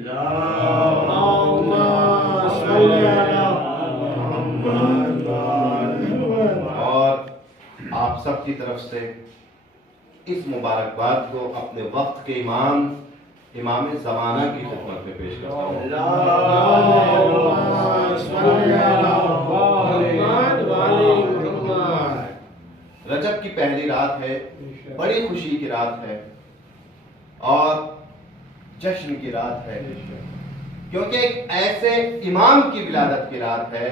और आप सबकी तरफ से इस मुबारकबाद को अपने वक्त के इमाम ज़माना की खिदमत में पेश करता हूँ। रजब की पहली रात है, बड़ी खुशी की रात है और जश्न की रात है, क्योंकि एक ऐसे इमाम की विलादत की रात है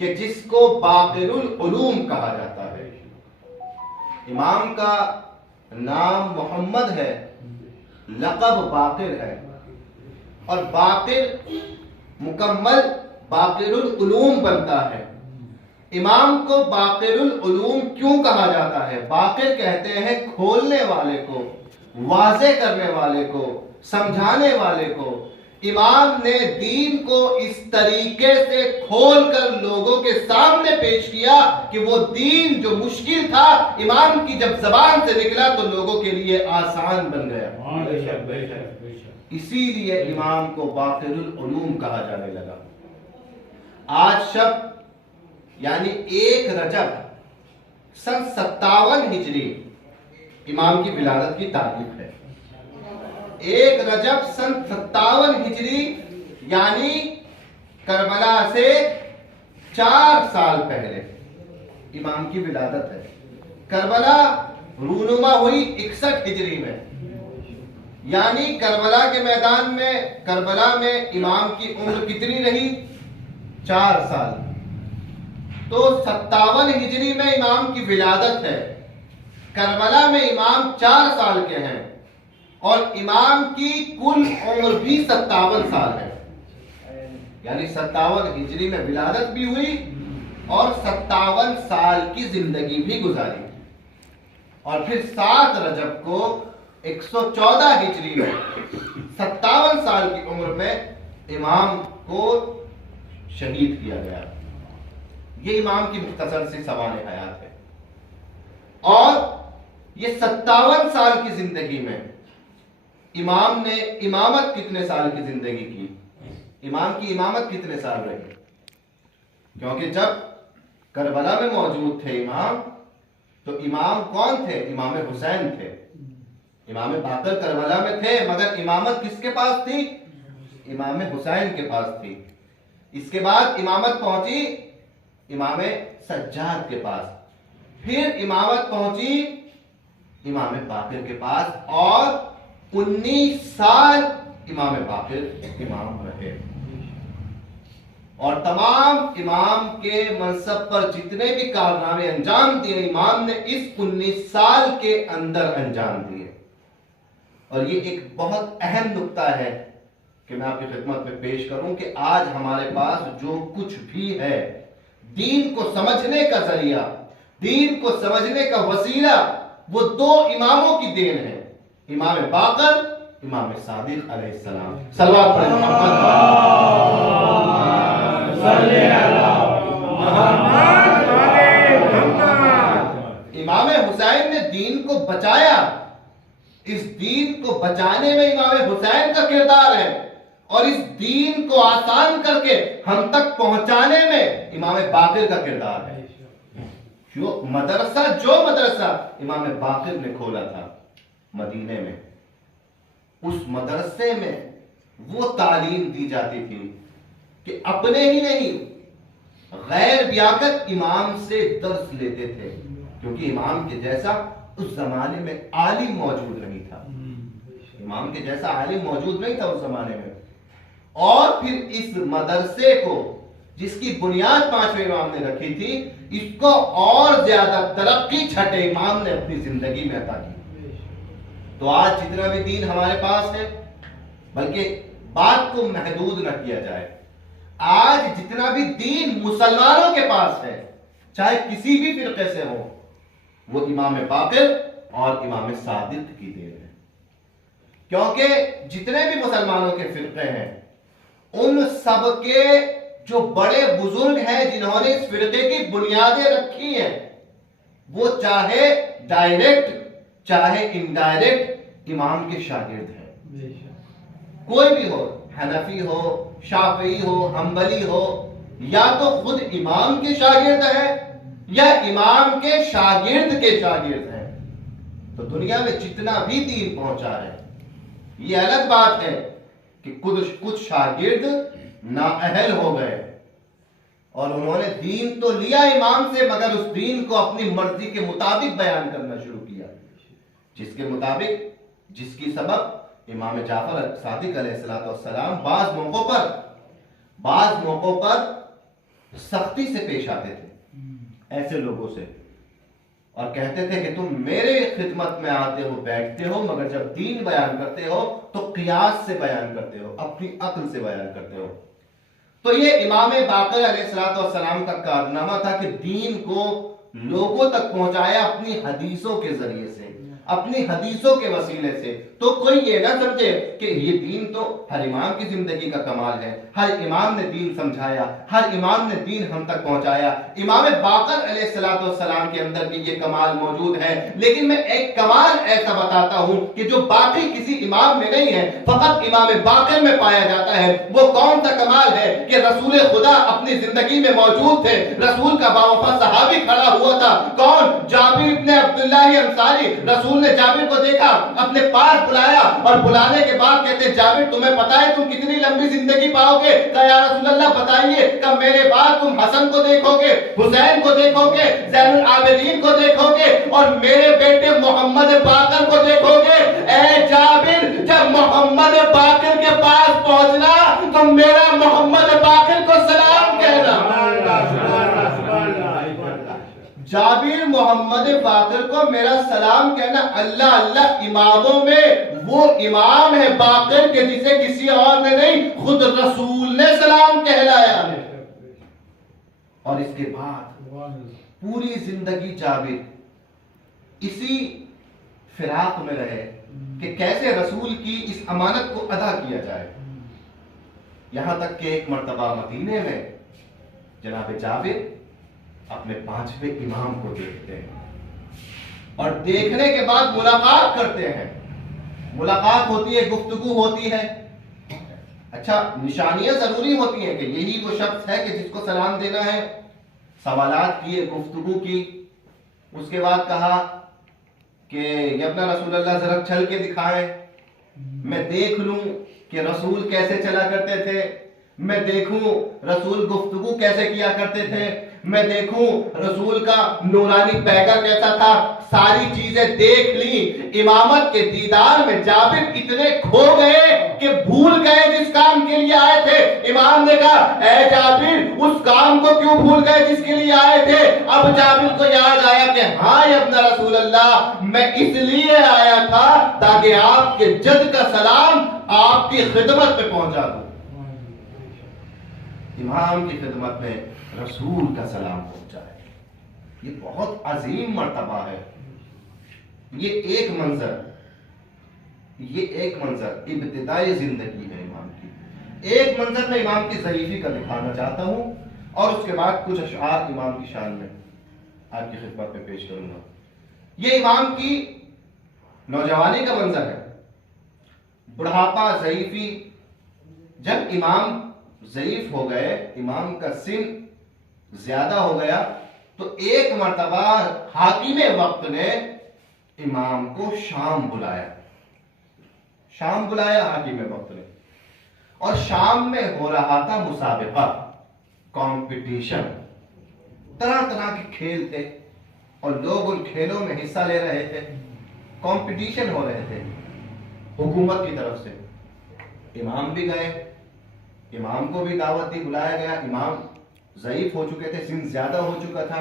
कि जिसको बाक़िरुल उलूम कहा जाता है। इमाम का नाम मोहम्मद है, लक़ब बाक़िर है, और बाक़िर मुकम्मल बाक़िरुल उलूम बनता है। इमाम को बाक़िरुल उलूम क्यों कहा जाता है? बाक़िर कहते हैं खोलने वाले को, वाज़े करने वाले को, समझाने वाले को। इमाम ने दीन को इस तरीके से खोलकर लोगों के सामने पेश किया कि वो दीन जो मुश्किल था, इमाम की जब जबान से निकला तो लोगों के लिए आसान बन गया। इसीलिए इमाम को बाक़िरुल उलूम कहा जाने लगा। आज शब यानी 1 रजब सन 57 हिजरी इमाम की विलादत की तारीख है। 1 रजब सन 57 हिजरी यानी करबला से 4 साल पहले इमाम की विलादत है। करबला रूनुमा हुई 61 हिजरी में, यानी करबला के मैदान में, करबला में इमाम की उम्र कितनी रही? 4 साल। तो 57 हिजरी में इमाम की विलादत है, करबला में इमाम 4 साल के हैं और इमाम की कुल उम्र भी 57 साल है। यानी 57 हिजरी में विलादत भी हुई और 57 साल की जिंदगी भी गुजारी। और फिर 7 रजब को 114 हिजरी में 57 साल की उम्र में इमाम को शहीद किया गया। ये इमाम की मुख्तसर सी सवाल हयात है। और ये 57 साल की जिंदगी में इमाम ने इमामत कितने साल की जिंदगी की? इमाम की इमामत कितने साल रही? क्योंकि जब करबला में मौजूद थे इमाम, तो इमाम कौन थे? इमाम हुसैन थे। इमाम बाक़िर करबला में थे, मगर इमामत किसके पास थी? इमाम हुसैन के पास थी। इसके बाद इमामत पहुंची इमाम सज्जाद के पास, फिर इमामत पहुंची इमाम बाक़िर के पास, और 19 साल इमाम बाक़िर इमाम रहे। और तमाम इमाम के मनसब पर जितने भी कारनामे अंजाम दिए, इमाम ने इस 19 साल के अंदर अंजाम दिए। और ये एक बहुत अहम नुक्ता है कि मैं आपकी खिदमत में पेश करूं कि आज हमारे पास जो कुछ भी है, दीन को समझने का जरिया, दीन को समझने का वसीला, वो 2 इमामों की देन है, इमाम बाक़िर, इमाम सादिक अलैहिस्सलाम। सल्लल्लाहु अलैहि वसल्लम। इमाम हुसैन ने दीन को बचाया। इस दीन को बचाने में इमाम हुसैन का किरदार है, और इस दीन को आसान करके हम तक पहुंचाने में इमाम बाक़िर का किरदार है। जो मदरसा इमाम बाक़िर ने खोला था मदीने में, उस मदरसे में वो तालीम दी जाती थी कि अपने ही नहीं, गैर भी आकर इमाम से दर्स लेते थे, क्योंकि इमाम के जैसा उस जमाने में आलिम मौजूद नहीं था। इमाम के जैसा आलिम मौजूद नहीं था उस जमाने में। और फिर इस मदरसे को, जिसकी बुनियाद 5वें इमाम ने रखी थी, इसको और ज्यादा तरक्की 6ठे इमाम ने अपनी जिंदगी में अता की। तो आज जितना भी दीन हमारे पास है, बल्कि बात को महदूद न किया जाए, आज जितना भी दीन मुसलमानों के पास है, चाहे किसी भी फिरके से हो, वो इमाम बाक़िर और इमाम सादिक की देन है। क्योंकि जितने भी मुसलमानों के फिरके हैं, उन सब के जो बड़े बुजुर्ग हैं जिन्होंने इस फिरके की बुनियादें रखी हैं, वो चाहे डायरेक्ट चाहे इनडायरेक्ट इमाम के शागिर्द हैं। कोई भी हो, हनफी हो, शाफी हो, हम्बली हो, या तो खुद इमाम के शागिर्द है या इमाम के शागिर्द के शागिर्द है। तो दुनिया में जितना भी दीन पहुंचा है, ये अलग बात है कि कुछ शागिर्द नाअहल हो गए और उन्होंने दीन तो लिया इमाम से, मगर उस दीन को अपनी मर्जी के मुताबिक बयान करना शुरू किया, जिसके मुताबिक, जिसकी सबब इमाम जाफर सादिक अलैहिस्सलाम बाज मौकों पर सख्ती से पेश आते थे ऐसे लोगों से, और कहते थे कि तुम मेरे खिदमत में आते हो, बैठते हो, मगर जब दीन बयान करते हो तो कियास से बयान करते हो, अपनी अक्ल से बयान करते हो। तो ये इमाम बाकर अलैहिस्सलाम का कारनामा था कि दीन को लोगों तक पहुंचाया अपनी हदीसों के जरिए से, अपनी हदीसों के वसीले से। तो कोई ये ना समझे कि ये दीन तो हर इमाम की जिंदगी का कमाल है, हर इमाम ने दीन समझाया, हर इमाम ने दीन हम तक पहुंचाया। इमाम बाकर अलैहिस्सलाम के अंदर भी ये कमाल मौजूद है, लेकिन मैं एक कमाल ऐसा बताता हूं कि जो बाकी किसी इमाम में नहीं है, फकत इमाम बाकर में पाया जाता है। वो कौन सा कमाल है कि रसूल खुदा अपनी जिंदगी में मौजूद थे, रसूल का बावफा सहाबी खड़ा हुआ था, कौन? जाबिर इब्ने अब्दुल्लाह अंसारी। रसूल ने जाबिर को देखा, अपने पास बुलाया और बुलाने के बाद कहते, जाबिर तुम्हें पता है तुम कितनी लंबी जिंदगी पाओगे? कहा या रसूल अल्लाह बताइए। कहा मेरे बाद तुम हसन को देखोगे, हुसैन को देखोगे, ज़ैनुल आबिदीन को देखोगे और मेरे बेटे मोहम्मद बाकर को देखोगे। ए जाबिर, जब मोहम्मद बाकर के पास पहुंचना तो मेरा मोहम्मद बाकर को सलाम कहना। जाबिर मोहम्मद बाकर को मेरा सलाम कहना। अल्लाह अल्लाह, इमामों में वो इमाम है बाकर के जिसे किसी और ने नहीं, खुद रसूल ने सलाम कहलाया। और इसके बाद पूरी जिंदगी जाबिर इसी फिराक में रहे कि कैसे रसूल की इस अमानत को अदा किया जाए। यहां तक कि एक मर्तबा मदीने में जनाब जाबिर अपने 5वें इमाम को देखते हैं और देखने के बाद मुलाकात करते हैं। मुलाकात होती है, गुफ्तगू होती है। अच्छा, निशानियां जरूरी होती हैं कि यही वो शख्स है कि जिसको सलाम देना है। सवालात किए, गुफ्तगू की। उसके बाद कहा कि यब्ना रसूल अल्लाह जरा चल के दिखाएं, मैं देख लूं कि रसूल कैसे चला करते थे, मैं देखूं रसूल गुफ्तगू कैसे किया करते थे, मैं देखूं रसूल का नूरानी पैगा कैसा था। सारी चीजें देख ली। इमामत के दीदार में जाबिर इतने खो गए कि भूल गए जिस काम के लिए आए थे। इमाम ने कहा, ऐ जाबिर, उस काम को क्यों भूल गए जिसके लिए आए थे? अब जाबिर को याद आया कि हाँ यब्ना रसूल अल्लाह, मैं इसलिए आया था ताकि आपके जद का सलाम आपकी खिदमत में पहुंचा दूं। इमाम की खिदमत में रसूल का सलाम पहुंचाए, ये बहुत अजीम मर्तबा है। ये एक मंजर इब्तिदाई जिंदगी है इमाम की। एक मंजर में इमाम की ज़ईफ़ी का दिखाना चाहता हूं और उसके बाद कुछ अशआर इमाम की शान में आपकी खिदमत में पेश करूंगा। ये इमाम की नौजवानी का मंजर है, बुढ़ापा, ज़ईफ़ी। जब इमाम ज़ईफ हो गए, इमाम का सिन ज्यादा हो गया, तो एक मर्तबा हाकिमे वक्त ने इमाम को शाम बुलाया। शाम बुलाया हाकिमे वक्त ने, और शाम में हो रहा था मुसाबिका, कंपटीशन। तरह तरह के खेल थे और लोग उन खेलों में हिस्सा ले रहे थे। कंपटीशन हो रहे थे हुकूमत की तरफ से। इमाम भी गए, इमाम को भी दावत दी, बुलाया गया। इमाम ज़ईफ हो चुके थे, सिन ज्यादा हो चुका था,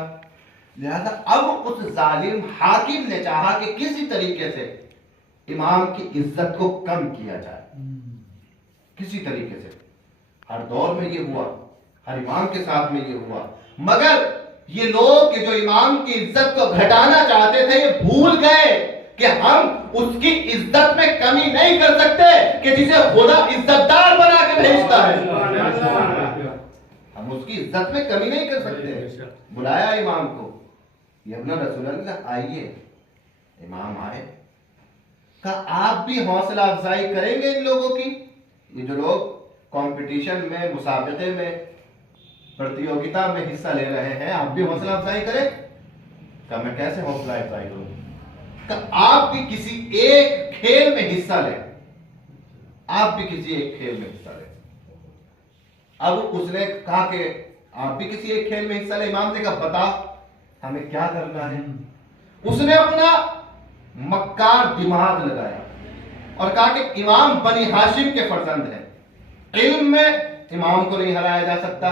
लिहाजा अब उस जालिम हाकिम ने चाहा कि किसी तरीके से इमाम की इज्जत को कम किया जाए, किसी तरीके से। हर दौर में ये हुआ, हर इमाम के साथ में ये हुआ, मगर ये लोग जो इमाम की इज्जत को घटाना चाहते थे, ये भूल गए कि हम उसकी इज्जत में कमी नहीं कर सकते कि जिसे खुदा इज्जतदार बना के भेजता है। हम उसकी इज्जत में कमी नहीं कर सकते। बुलाया इमाम को, यब्ना रसूल अल्लाह आइए। इमाम आए, कहा आप भी हौसला अफजाई करेंगे इन लोगों की, ये जो लोग कंपटीशन में, मुसाबके में, प्रतियोगिता में हिस्सा ले रहे हैं, आप भी हौसला अफजाई करें। क्या मैं कैसे हौसला अफजाई करूं? आप भी किसी एक खेल में हिस्सा लें, आप भी किसी एक खेल में हिस्सा लें। अब उसने कहा कि आप भी किसी एक खेल में हिस्सा ले। इमाम ने कहा बता हमें क्या करना है। उसने अपना मक्कार दिमाग लगाया और कहा कि इमाम बनी हाशिम के फर्जंद हैं। इल्म में इमाम को नहीं हराया जा सकता,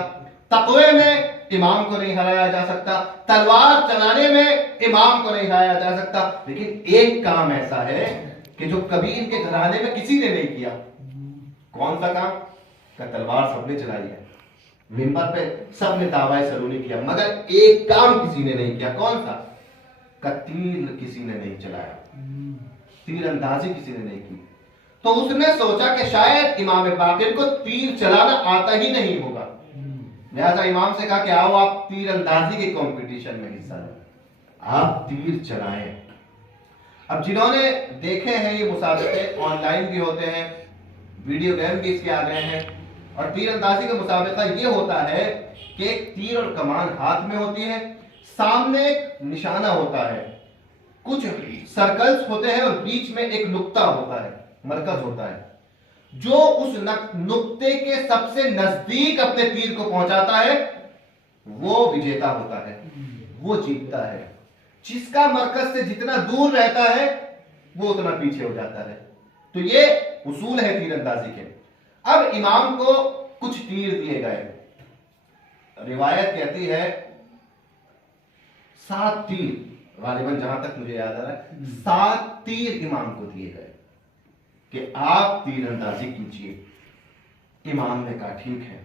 तक़वे में इमाम को नहीं हराया जा सकता, तलवार चलाने में इमाम को नहीं हराया जा सकता, लेकिन एक काम ऐसा है कि जो कभी इनके घराने में किसी ने नहीं किया। कौन सा काम? का तलवार सबने चलाई है, मिंबर पे सबने दावाए सरूनी किया, मगर एक काम किसी ने नहीं किया। कौन सा? का तीर किसी ने नहीं चलाया, तीर अंदाजी किसी ने नहीं की। तो उसने सोचा कि शायद इमाम बाकिर को तीर चलाना आता ही नहीं होगा, लिहाजा इमाम से कहा कि आओ आप तीर अंदाजी के कंपटीशन में हिस्सा लें, आप तीर चलाएं। अब जिन्होंने देखे हैं ये मुसाबके, ऑनलाइन भी होते हैं, वीडियो गेम भी इसके आ गए हैं, और तीर अंदाजी का मुसाबका ये होता है कि एक तीर और कमान हाथ में होती है, सामने एक निशाना होता है, कुछ सर्कल्स होते हैं और बीच में एक नुक्ता होता है, मरकज होता है। जो उस नुक्ते के सबसे नजदीक अपने तीर को पहुंचाता है वो विजेता होता है, वो जीतता है। जिसका मरकज से जितना दूर रहता है वो उतना पीछे हो जाता है। तो ये उसूल है तीरंदाजी के। अब इमाम को कुछ तीर दिए गए, रिवायत कहती है 7 तीर, गालिबन जहां तक मुझे याद आ रहा है 7 तीर इमाम को दिए गए कि आप तीरंदाजी कीजिए। इमाम ने कहा ठीक है।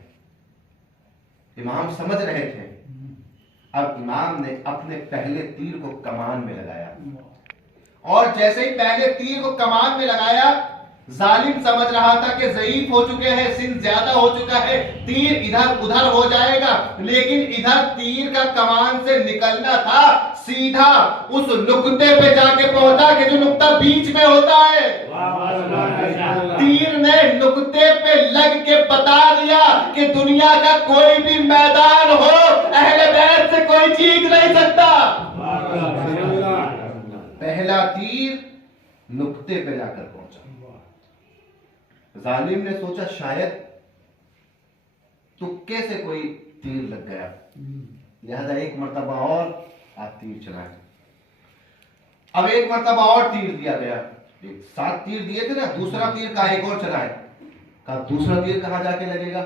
इमाम समझ रहे थे। अब इमाम ने अपने पहले तीर को कमान में लगाया, और जैसे ही पहले तीर को कमान में लगाया, जालिम समझ रहा था कि ज़ईफ हो चुके हैं, सिन ज्यादा हो चुका है, तीर इधर उधर हो जाएगा, लेकिन इधर तीर का कमान से निकलना था सीधा उस नुक्ते पे जाके पहुंचा कि जो नुक्ता बीच में होता है। तीर ने नुक्ते पे लग के बता दिया कि दुनिया का कोई भी मैदान हो, अहले बैत से कोई जीत नहीं सकता। पहला तीर नुक्ते पे जाकर पहुंचा। जालिम ने सोचा शायद तुक्के से कोई तीर लग गया, लिहाजा एक मर्तबा और आप तीर चलाएं। अब एक मर्तबा और तीर दिया गया, 7 तीर दिए थे ना, दूसरा तीर का एक और चलाए। कहा दूसरा तीर कहां जाके लगेगा?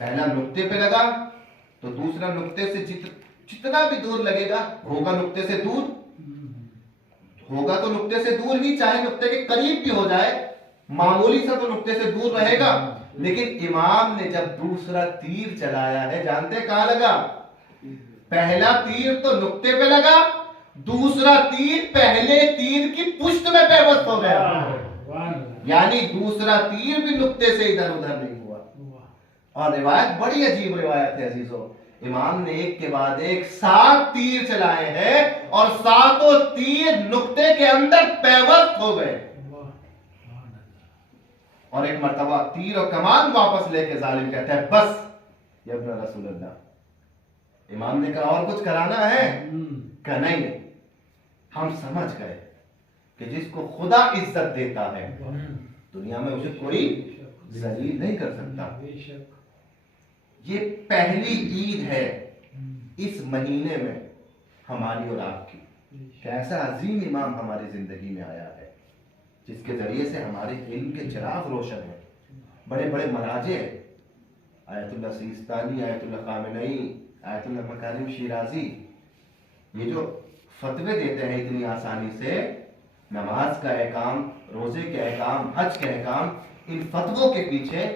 पहला नुक्ते पे लगा तो दूसरा नुक्ते से जितना भी दूर लगेगा होगा नुक्ते से दूर, होगा तो नुक्ते से दूर ही, चाहे नुक्ते के करीब भी हो जाए, मामूली सा तो नुक्ते से दूर रहेगा। लेकिन इमाम ने जब दूसरा तीर चलाया है, जानते कहां लगा? पहला तीर तो नुक्ते पे लगा, दूसरा तीर पहले तीर की पुष्ट में पेवस्त हो गया, यानी दूसरा तीर भी नुक्ते से इधर उधर नहीं हुआ। और रिवायत बड़ी अजीब रिवायत है अजीजों, इमाम ने एक के बाद एक 7 तीर चलाए हैं और 7 तीर नुक्ते के अंदर पेवस्त हो गए। और एक मर्तबा तीर और कमान वापस लेके जालिम कहता है बस या इब्न रसूलुल्लाह। इमाम ने कहा और कुछ कराना है? कहा नहीं, हम समझ गए कि जिसको खुदा इज्जत देता है दुनिया में उसे कोई जलील नहीं कर सकता। ये पहली ईद है इस महीने में हमारी और आपकी, कैसा अजीम इमाम हमारी जिंदगी में आया है जिसके जरिए से हमारे इल्म के चिराग रोशन है। बड़े बड़े मराजे, Ayatollah Sistani, Ayatollah Khamenei, Ayatollah Makarem Shirazi, ये जो फतवे देते हैं इतनी आसानी से, नमाज का अहकाम, रोजे के अहकाम, हज के अहकाम, इन फतवों के पीछे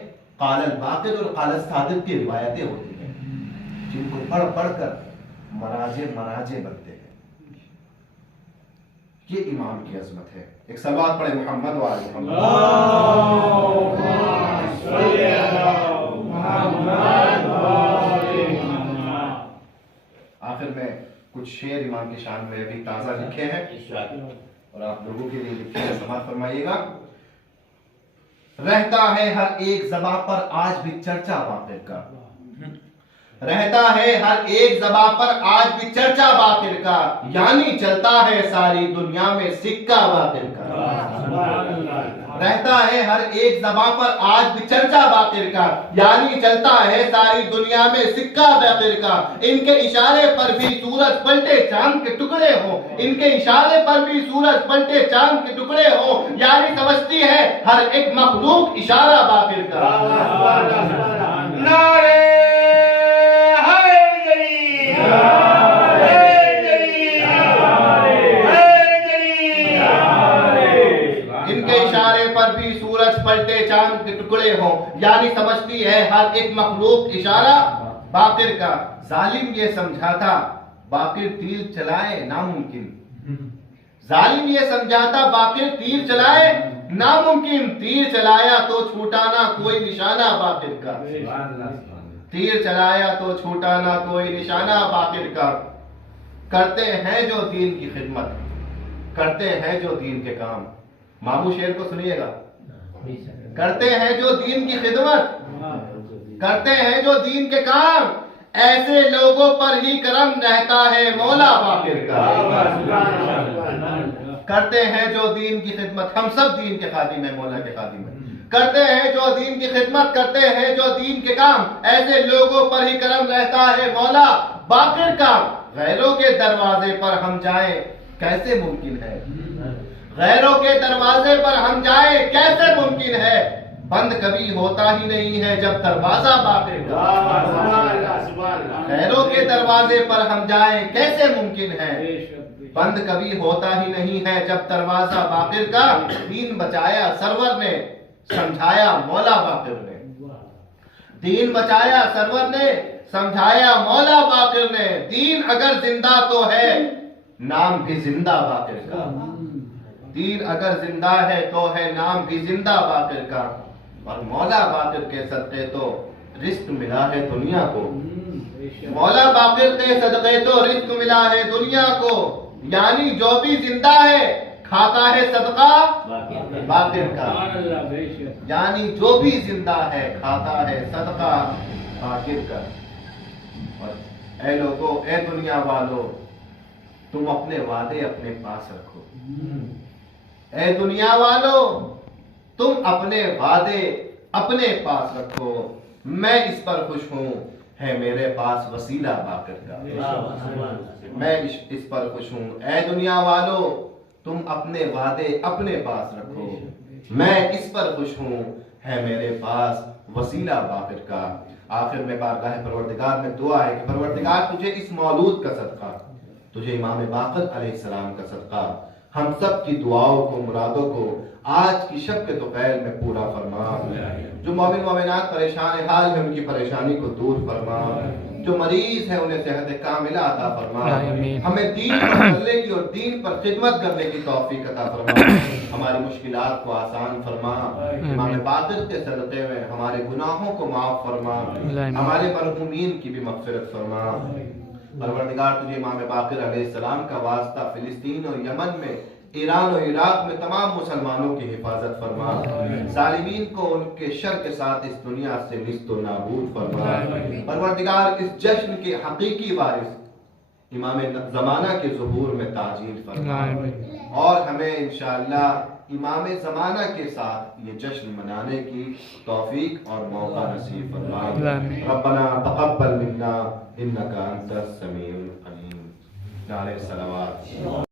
काल बाकिर और काल सादिक की रिवायतें होती हैं जिनको पढ़ पढ़कर मराजे बनते हैं। ये इमाम की अजमत है। एक सलावत पढ़े मोहम्मद वाले आखिर में कुछ शेर इमाम की शान में अभी ताजा लिखे हैं और आप लोगों के लिए लिखे हैं, समाप्त फरमाइएगा। रहता है हर एक ज़बां पर आज भी चर्चा बातिल का, रहता है हर एक ज़बां पर आज भी चर्चा बातिल का, यानी चलता है सारी दुनिया में सिक्का बातिल का। रहता है हर एक ज़बां पर आज भी चर्चा बातिल का, यानी चलता है सारी दुनिया में सिक्का बातिल का। इनके इशारे पर भी सूरज पलटे चांद के टुकड़े हो, इनके इशारे पर भी सूरज पलटे चांद के टुकड़े हो, यानी समझती है हर एक मखलूक इशारा बातिल का। नारे इनके इशारे पर भी सूरज पलटे चांद के टुकड़े हो, यानी समझती है हर एक मखलूक इशारा बाकिर का। जालिम ये समझाता बाकिर तीर चलाए नामुमकिन, जालिम ये समझाता बाकिर तीर चलाए नामुमकिन, तीर चलाया तो छूटा ना कोई निशाना बाकिर का, तीर चलाया तो छूटा ना कोई निशाना बाकिर का। करते हैं जो दीन की खिदमत, करते हैं जो दीन के काम, मामू शेर को सुनिएगा। करते हैं जो दीन की खिदमत, करते हैं जो दीन के काम, ऐसे लोगों पर ही करम रहता है मौला बाकिर का। करते हैं जो दीन की खिदमत, हम सब दीन के खादिम हैं, मौला के खादिम हैं। करते हैं जो दीन की खिदमत, करते हैं जो दीन के काम, ऐसे लोगों पर ही करम रहता है मौला बाकिर का। गैरों के दरवाजे पर हम जाएं कैसे मुमकिन है, गैरों के दरवाजे पर हम जाएं कैसे मुमकिन है, बंद कभी होता ही नहीं है जब दरवाजा बाकिर का। गैरों के दरवाजे पर हम जाएं कैसे मुमकिन है, बंद कभी होता ही नहीं है जब दरवाजा बाकिर का। दीन बचाया सरवर ने, समझाया मौला बाकिर ने, दीन बचाया सरवर ने, समझाया मौला बाकिर ने। दीन अगर जिंदा तो है नाम भी जिंदा बाकिर का, दीन अगर जिंदा है तो है नाम भी जिंदा बाकिर का। और मौला बाकिर के सदक़े तो रिस्क मिला है दुनिया को, मौला बाकिर के सदक़े तो रिस्क मिला है दुनिया को, यानी जो भी जिंदा है खाता है सदका बाकिर का, यानी जो भी जिंदा है खाता है सदका बाकिर का। और ऐ लोगों, ऐ दुनिया वालों, तुम अपने वादे अपने पास रखो। ऐ दुनिया वालों, तुम अपने वादे अपने पास रखो। मैं इस पर खुश हूँ, है मेरे पास वसीला बाकिर का। मैं इस पर खुश हूँ। ऐ दुनिया वालों, तुम अपने वादे अपने पास रखो। मैं इस पर खुश हूँ, है मेरे पास वसीला बाकिर का। आखिर में बारगाह परवरदिगार में दुआ है कि परवरदिगार तुझे इस मौलूद का सदका, तुझे इमाम बाक़िर अलैहिस्सलाम का सदका, हम सब की दुआओं को, मुरादों को आज की शब के दोपहर में पूरा फरमा। जो मोमिन मोमिनात परेशान हाल है उनकी परेशानी को दूर फरमा, जो मरीज है उन्हें सेहत कामिला अता फरमा। हमें दीन पर चलने की और दीन पर खिदमत करने की तौफीक अता फरमा। हमारी मुश्किलात को आसान फरमा। इमाम बाक़िर के सदक़े में हमारे गुनाहों को माफ फरमा। हमारे मरहूमीन की भी मग़फ़िरत फरमा। परवरदिगार तुझे इमाम बाक़िर अलैहिस्सलाम का वास्ता फिलिस्तीन और यमन में, ईरान और इराक में तमाम मुसलमानों की हिफाजत फरमा। जालिमीन को उनके शर के साथ इस दुनिया से निस्तो नाबूद फरमा। परवरदिगार इस जश्न के हकीकी वारिस इमाम ज़माना के ज़ुहूर में ताजील फरमा और हमें इंशाअल्लाह इमाम ज़माना के साथ ये जश्न मनाने की तौफीक और मौका नसीब फरमा। रब्बना तक़ब्बल मिन्ना इन्नका अंतस समीउल अलीम। नारे सलावत।